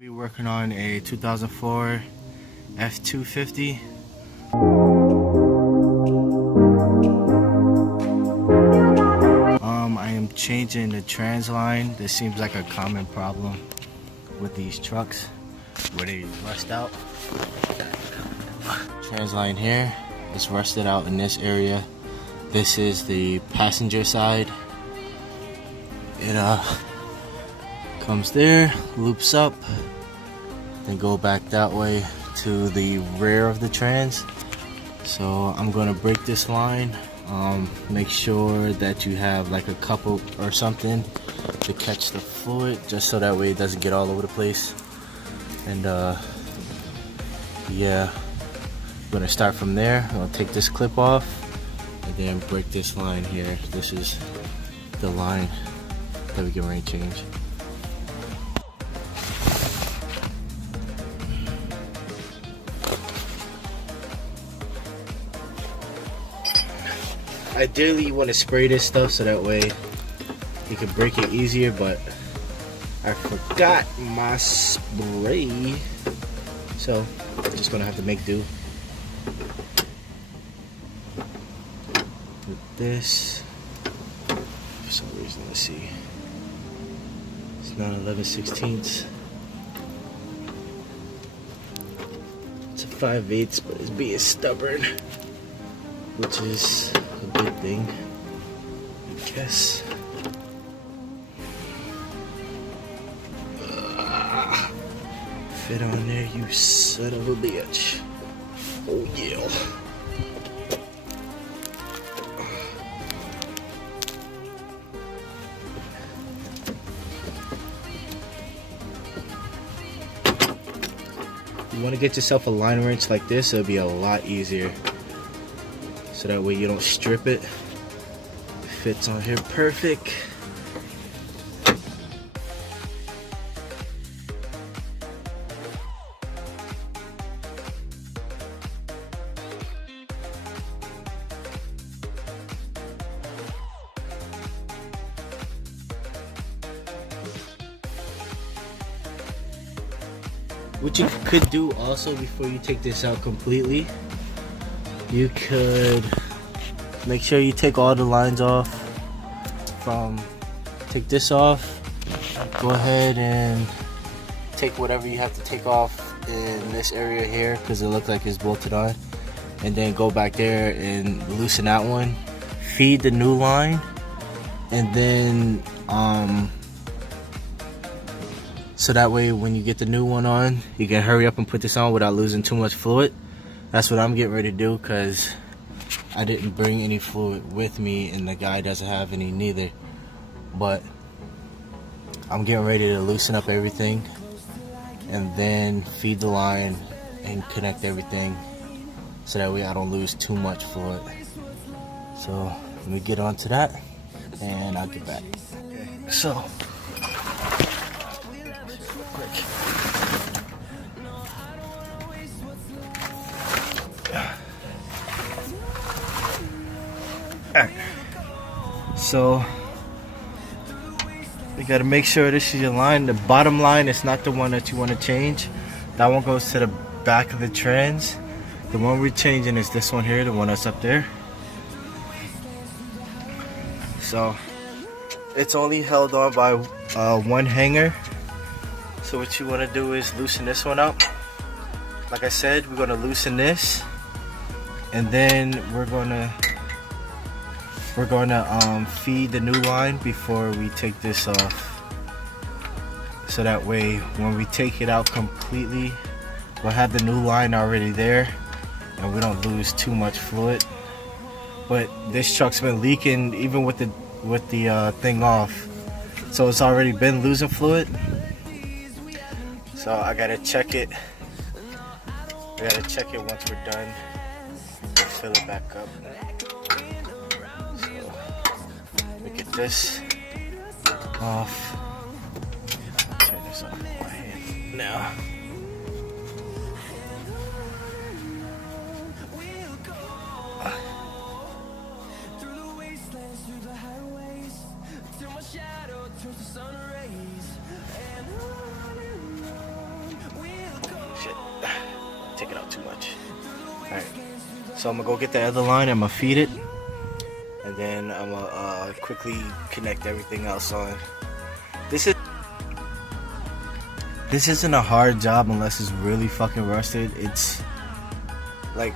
Be working on a 2004 F250. I am changing the trans line. This seems like a common problem with these trucks where they rust out. Trans line here is rusted out in this area. This is the passenger side. It comes there, loops up, then go back that way to the rear of the trans. So I'm gonna break this line, make sure that you have like a couple or something to catch the fluid, just so that way it doesn't get all over the place. And yeah, I'm gonna start from there. I'll take this clip off and then break this line here. This is the line that we can ready to change. Ideally, you want to spray this stuff so that way you can break it easier, but I forgot my spray, so I'm just gonna have to make do with this. For some reason, let's see, it's not 11/16. It's a 5/8, but it's being stubborn, which is a good thing, I guess. Fit on there, you son of a bitch. Oh yeah. You want to get yourself a line wrench like this, it'll be a lot easier. So that way you don't strip it. It fits on here perfect. What you could do also before you take this out completely, you could make sure you take all the lines off. Take this off, go ahead and take whatever you have to take off in this area here because it looks like it's bolted on, and then go back there and loosen that one, feed the new line, and then so that way when you get the new one on, you can hurry up and put this on without losing too much fluid. That's what I'm getting ready to do because I didn't bring any fluid with me and the guy doesn't have any neither. But I'm getting ready to loosen up everything and then feed the line and connect everything so that way I don't lose too much fluid. So let me get on to that and I'll get back. Okay, so so you got to make sure this is your line. The bottom line is not the one that you want to change. That one goes to the back of the trans. The one we're changing is this one here, the one that's up there. So it's only held on by one hanger. So what you want to do is loosen this one up. Like I said, we're going to loosen this, and then we're going to feed the new line before we take this off. So that way when we take it out completely, we'll have the new line already there and we don't lose too much fluid. But this truck's been leaking even with the thing off, so it's already been losing fluid. So I gotta check it. Once we're done and fill it back up. Get this off. Turn this off with my hand now. sticking out too much. Alright, so I'm gonna go get the other line, I'm gonna feed it, and then I'm gonna quickly connect everything else on. This isn't a hard job unless it's really fucking rusted. It's like,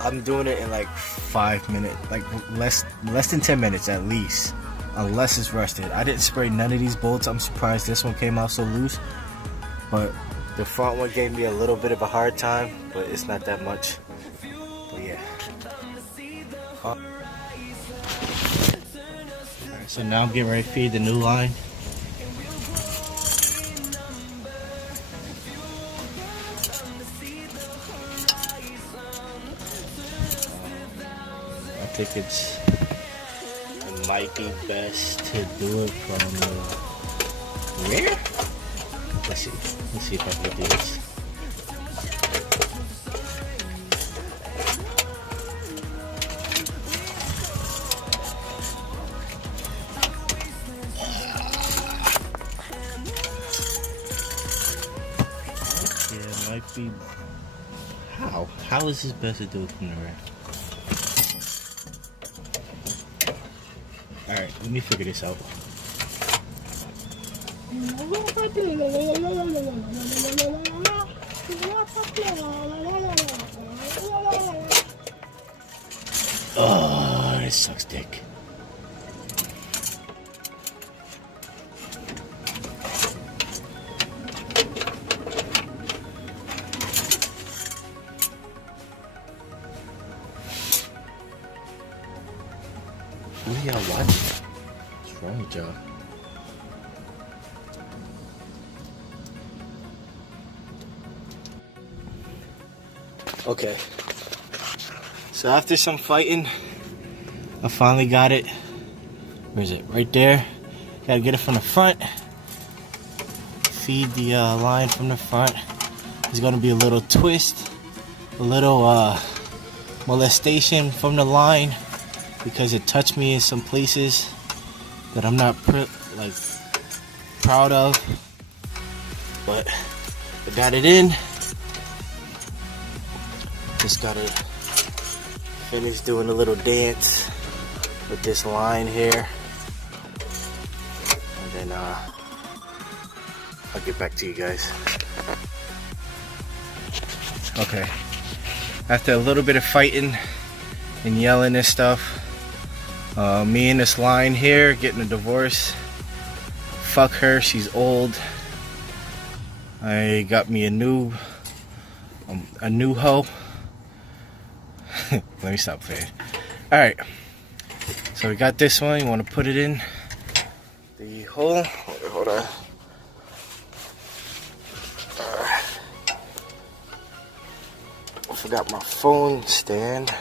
I'm doing it in like 5 minutes, like less than 10 minutes at least, unless it's rusted. I didn't spray none of these bolts. I'm surprised this one came out so loose, but the front one gave me a little bit of a hard time, but it's not that much. But yeah. Alright, so now I'm getting ready to feed the new line. I think it might be best to do it from the rear. Let's see if I can do this. Yeah, it might be. How is this best to do it from the rear? Alright, let me figure this out. Oh, this sucks dick. Who y'all watching? What's wrong with y'all? Okay. So after some fighting, I finally got it. Where is it? Right there. Gotta get it from the front. Feed the line from the front. There's gonna be a little twist, a little molestation from the line, because it touched me in some places that I'm not proud of, but I got it in. Just gotta finish doing a little dance with this line here, and then I'll get back to you guys. Okay, after a little bit of fighting and yelling and stuff, me and this line here getting a divorce. Fuck her, she's old. I got me a new hoe. Let me stop playing. Alright, so we got this one. You want to put it in the hole. Hold on. I forgot my phone stand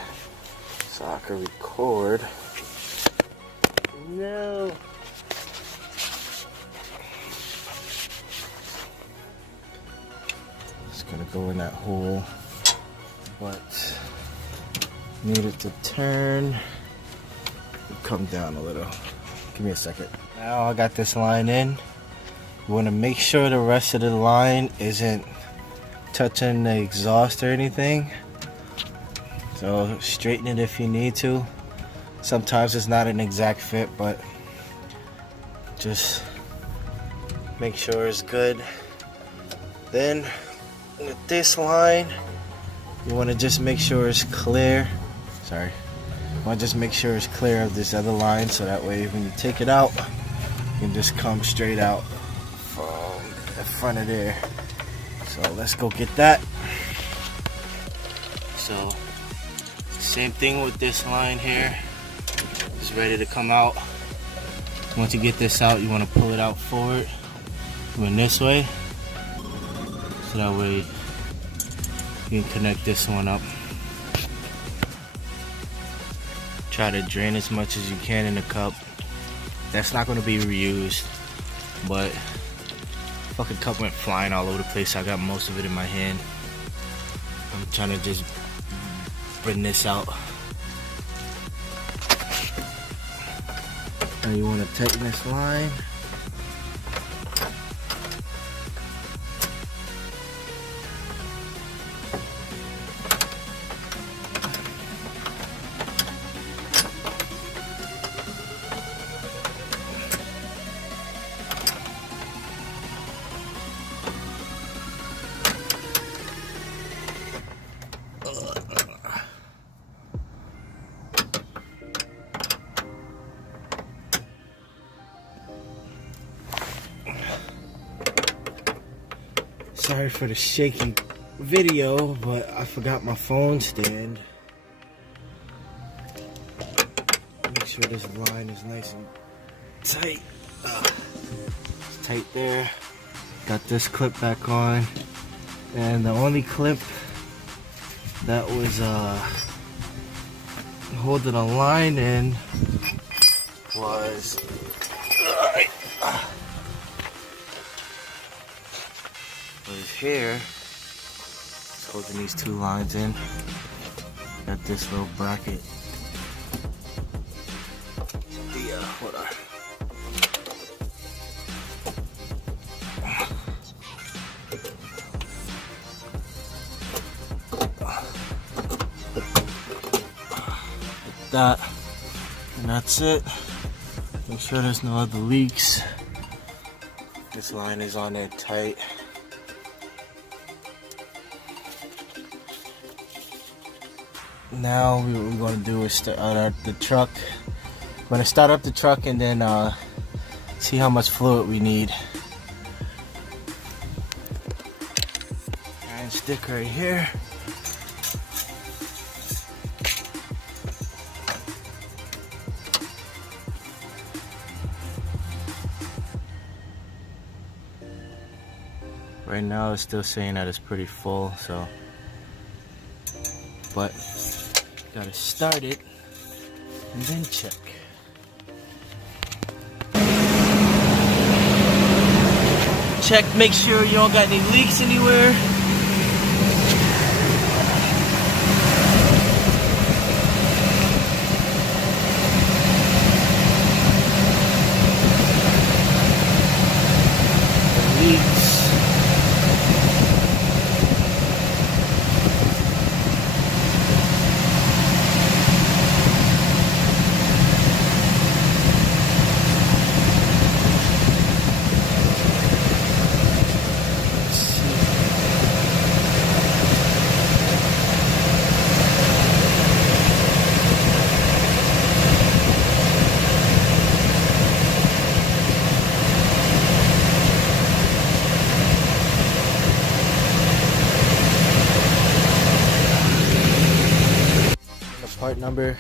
so I can record. No. It's gonna go in that hole, but need it to turn. Come down a little. Give me a second. Now I got this line in. You want to make sure the rest of the line isn't touching the exhaust or anything. So straighten it if you need to. Sometimes it's not an exact fit, but just make sure it's good. Then with this line, you want to just make sure it's clear. Sorry. You want to just make sure it's clear of this other line, so that way when you take it out, you can just come straight out from the front of there. So let's go get that. So same thing with this line here. It's ready to come out. Once you get this out, you want to pull it out forward, going this way, so that way you can connect this one up. Try to drain as much as you can in the cup. That's not going to be reused, but fucking cup went flying all over the place. I got most of it in my hand. I'm trying to just bring this out. Now you want to tighten this line. Sorry for the shaky video, but I forgot my phone stand. Make sure this line is nice and tight. It's tight there. Got this clip back on, and the only clip that was holding a line in was here. It's holding these two lines in. Got this little bracket. Hold on. That, and that's it. Make sure there's no other leaks. This line is on there tight. Now what we're going to do is start up the truck. I'm going to start up the truck and then see how much fluid we need. Iron stick right here. Right now it's still saying that it's pretty full, so, but gotta start it and then check. Check, make sure you don't got any leaks anywhere. Leaks. Part number.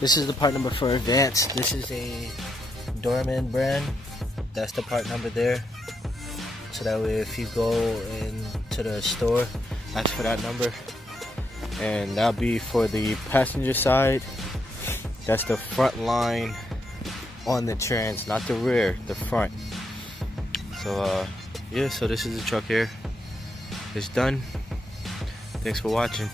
This is the part number for Advanced. This is a Dorman brand. That's the part number there. So that way if you go into the store, ask for that number. And that'll be for the passenger side. That's the front line on the trans, not the rear, the front. So yeah, so this is the truck here. It's done. Thanks for watching.